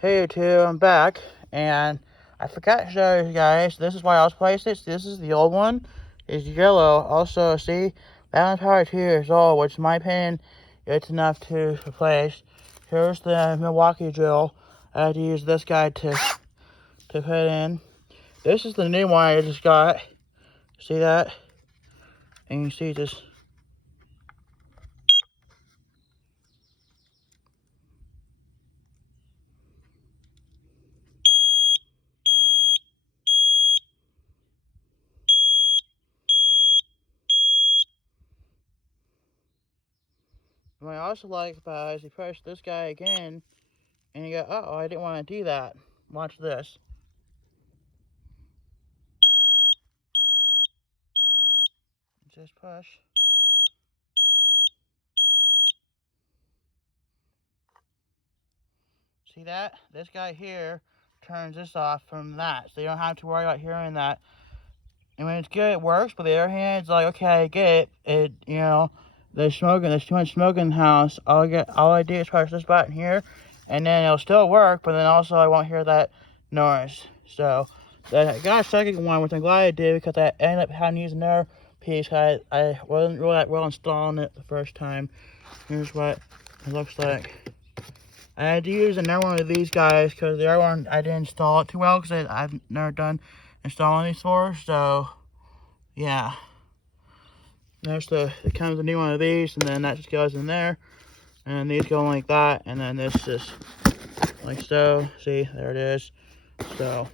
Hey YouTube, I'm back, and I forgot to show you guys, this is why I was placed it. This is the old one, it's yellow. Also, see, that power 2 years old, which in my opinion, it's enough to replace. Here's the Milwaukee drill. I had to use this guy to put in. This is the new one I just got. See that? And you see just what I also like about it is you push this guy again, and you go, uh-oh, I didn't want to do that. Watch this. Just push. See that? This guy here turns this off from that, so you don't have to worry about hearing that. And when it's good, it works, but the other hand, it's like, okay, I get it, there's too much smoke in the house. All I do is push this button here, and then it'll still work, but then also I won't hear that noise. So, I got a second one, which I'm glad I did, because I ended up having to use another piece. I wasn't really that well installing it the first time. Here's what it looks like. I had to use another one of these guys because the other one I didn't install it too well because I've never done installing these before. So, yeah. It comes with a new one of these, and then that just goes in there. And these go like that, and then this just like so. See, there it is. So,